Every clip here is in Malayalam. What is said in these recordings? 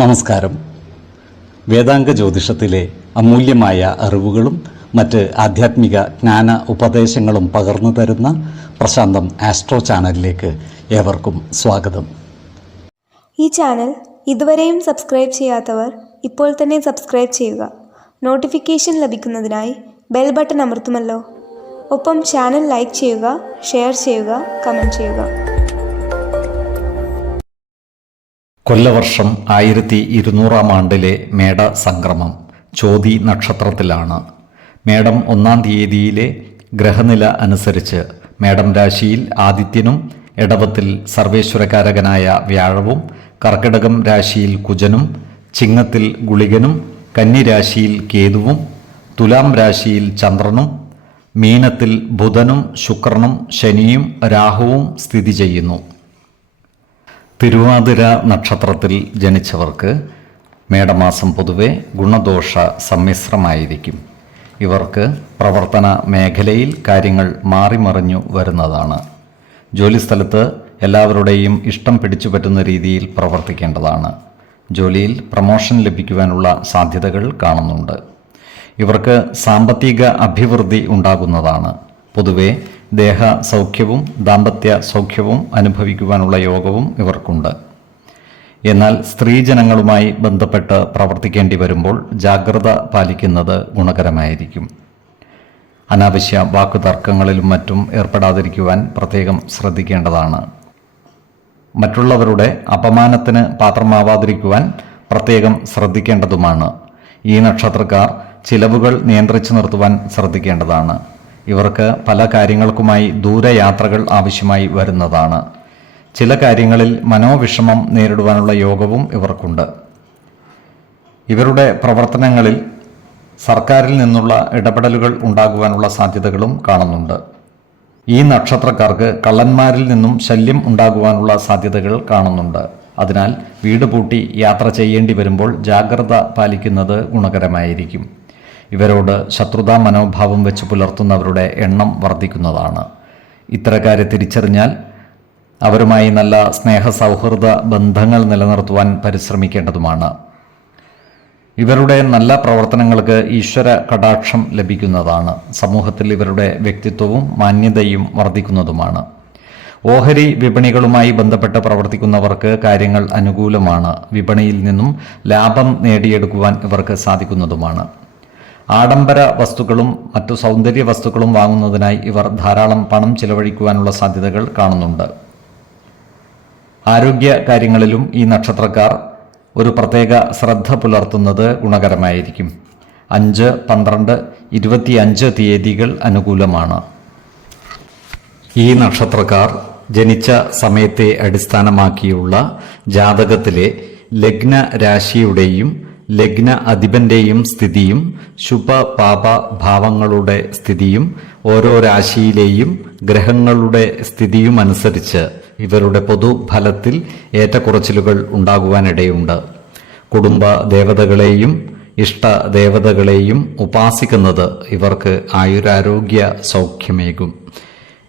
നമസ്കാരം. വേദാംഗ ജ്യോതിഷത്തിലെ അമൂല്യമായ അറിവുകളും മറ്റ് ആധ്യാത്മിക ജ്ഞാന ഉപദേശങ്ങളും പകർന്നു തരുന്ന പ്രശാന്തം ആസ്ട്രോ ചാനലിലേക്ക് ഏവർക്കും സ്വാഗതം. ഈ ചാനൽ ഇതുവരെയും സബ്സ്ക്രൈബ് ചെയ്യാത്തവർ ഇപ്പോൾ തന്നെ സബ്സ്ക്രൈബ് ചെയ്യുക. നോട്ടിഫിക്കേഷൻ ലഭിക്കുന്നതിനായി ബെൽ ബട്ടൺ അമർത്തുമല്ലോ. ഒപ്പം ചാനൽ ലൈക്ക് ചെയ്യുക, ഷെയർ ചെയ്യുക, കമൻറ്റ് ചെയ്യുക. കൊല്ലവർഷം 1200 ആണ്ടിലെ മേട സംക്രമം ചോതി നക്ഷത്രത്തിലാണ്. മേടം 1-ാം തീയതിയിലെ ഗ്രഹനില അനുസരിച്ച് മേടം രാശിയിൽ ആദിത്യനും, ഇടവത്തിൽ സർവേശ്വരകാരകനായ വ്യാഴവും, കർക്കിടകം രാശിയിൽ കുജനും, ചിങ്ങത്തിൽ ഗുളികനും, കന്നിരാശിയിൽ കേതുവും, തുലാം രാശിയിൽ ചന്ദ്രനും, മീനത്തിൽ ബുധനും ശുക്രനും ശനിയും രാഹുവും സ്ഥിതി ചെയ്യുന്നു. തിരുവാതിര നക്ഷത്രത്തിൽ ജനിച്ചവർക്ക് മേടമാസം പൊതുവെ ഗുണദോഷ സമ്മിശ്രമായിരിക്കും. ഇവർക്ക് പ്രവർത്തന മേഖലയിൽ കാര്യങ്ങൾ മാറിമറിഞ്ഞു വരുന്നതാണ്. ജോലിസ്ഥലത്ത് എല്ലാവരുടെയും ഇഷ്ടം പിടിച്ചു പറ്റുന്ന രീതിയിൽ പ്രവർത്തിക്കേണ്ടതാണ്. ജോലിയിൽ പ്രമോഷൻ ലഭിക്കുവാനുള്ള സാധ്യതകൾ കാണുന്നുണ്ട്. ഇവർക്ക് സാമ്പത്തിക അഭിവൃദ്ധി ഉണ്ടാകുന്നതാണ്. പൊതുവെ ദേഹ സൗഖ്യവും ദാമ്പത്യ സൗഖ്യവും അനുഭവിക്കുവാനുള്ള യോഗവും ഇവർക്കുണ്ട്. എന്നാൽ സ്ത്രീജനങ്ങളുമായി ബന്ധപ്പെട്ട് പ്രവർത്തിക്കേണ്ടി വരുമ്പോൾ ജാഗ്രത പാലിക്കുന്നത് ഗുണകരമായിരിക്കും. അനാവശ്യ വാക്കുതർക്കങ്ങളിലും മറ്റും ഏർപ്പെടാതിരിക്കുവാൻ പ്രത്യേകം ശ്രദ്ധിക്കേണ്ടതാണ്. മറ്റുള്ളവരുടെ അപമാനത്തിന് പാത്രമാവാതിരിക്കുവാൻ പ്രത്യേകം ശ്രദ്ധിക്കേണ്ടതുമാണ്. ഈ നക്ഷത്രക്കാർ ചിലവുകൾ നിയന്ത്രിച്ചു നിർത്തുവാൻ ശ്രദ്ധിക്കേണ്ടതാണ്. ഇവർക്ക് പല കാര്യങ്ങൾക്കുമായി ദൂരയാത്രകൾ ആവശ്യമായി വരുന്നതാണ്. ചില കാര്യങ്ങളിൽ മനോവിഷമം നേരിടുവാനുള്ള യോഗവും ഇവർക്കുണ്ട്. ഇവരുടെ പ്രവർത്തനങ്ങളിൽ സർക്കാരിൽ നിന്നുള്ള ഇടപെടലുകൾ ഉണ്ടാകുവാനുള്ള സാധ്യതകളും കാണുന്നുണ്ട്. ഈ നക്ഷത്രക്കാർക്ക് കള്ളന്മാരിൽ നിന്നും ശല്യം ഉണ്ടാകുവാനുള്ള സാധ്യതകൾ കാണുന്നുണ്ട്. അതിനാൽ വീട് പൂട്ടി യാത്ര ചെയ്യേണ്ടി വരുമ്പോൾ ജാഗ്രത പാലിക്കുന്നത് ഗുണകരമായിരിക്കും. ഇവരോട് ശത്രുതാ മനോഭാവം വെച്ച് പുലർത്തുന്നവരുടെ എണ്ണം വർദ്ധിക്കുന്നതാണ്. ഇത്തരക്കാരെ തിരിച്ചറിഞ്ഞാൽ അവരുമായി നല്ല സ്നേഹ സൗഹൃദ ബന്ധങ്ങൾ നിലനിർത്തുവാൻ പരിശ്രമിക്കേണ്ടതുമാണ്. ഇവരുടെ നല്ല പ്രവർത്തനങ്ങൾക്ക് ഈശ്വര കടാക്ഷം ലഭിക്കുന്നതാണ്. സമൂഹത്തിൽ ഇവരുടെ വ്യക്തിത്വവും മാന്യതയും വർദ്ധിക്കുന്നതുമാണ്. ഓഹരി വിപണികളുമായി ബന്ധപ്പെട്ട് പ്രവർത്തിക്കുന്നവർക്ക് കാര്യങ്ങൾ അനുകൂലമാണ്. വിപണിയിൽ നിന്നും ലാഭം നേടിയെടുക്കുവാൻ ഇവർക്ക് സാധിക്കുന്നതുമാണ്. ആഡംബര വസ്തുക്കളും മറ്റു സൗന്ദര്യ വസ്തുക്കളും വാങ്ങുന്നതിനായി ഇവർ ധാരാളം പണം ചിലവഴിക്കുവാനുള്ള സാധ്യതകൾ കാണുന്നുണ്ട്. ആരോഗ്യ കാര്യങ്ങളിലും ഈ നക്ഷത്രക്കാർ ഒരു പ്രത്യേക ശ്രദ്ധ പുലർത്തുന്നത് ഗുണകരമായിരിക്കും. 5, 12, 25 തീയതികൾ അനുകൂലമാണ്. ഈ നക്ഷത്രക്കാർ ജനിച്ച സമയത്തെ അടിസ്ഥാനമാക്കിയുള്ള ജാതകത്തിലെ ലഗ്ന രാശിയുടെയും ലഗ്ന അധിപന്റെയും സ്ഥിതിയും ശുഭ പാപ ഭാവങ്ങളുടെ സ്ഥിതിയും ഓരോ രാശിയിലെയും ഗ്രഹങ്ങളുടെ സ്ഥിതിയും അനുസരിച്ച് ഇവരുടെ പൊതുഫലത്തിൽ ഏറ്റക്കുറച്ചിലുകൾ ഉണ്ടാകുവാനിടയുണ്ട്. കുടുംബ ദേവതകളെയും ഇഷ്ട ദേവതകളെയും ഉപാസിക്കുന്നത് ഇവർക്ക് ആയുരാരോഗ്യ സൗഖ്യമേകും.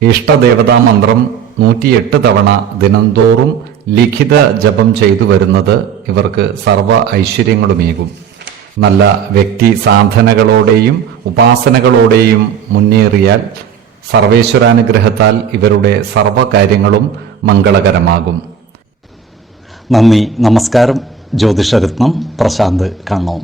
ഇഷ്ടദേവതാ മന്ത്രം 108 തവണ ദിനംതോറും ലിഖിത ജപം ചെയ്തു വരുന്നത് ഇവർക്ക് സർവ ഐശ്വര്യങ്ങളുമേകും. നല്ല വ്യക്തി സാധനകളോടെയും ഉപാസനകളോടെയും മുന്നേറിയാൽ സർവേശ്വരാനുഗ്രഹത്താൽ ഇവരുടെ സർവകാര്യങ്ങളും മംഗളകരമാകും. നന്ദി, നമസ്കാരം. ജ്യോതിഷരത്നം പ്രശാന്ത് കണ്ണോം.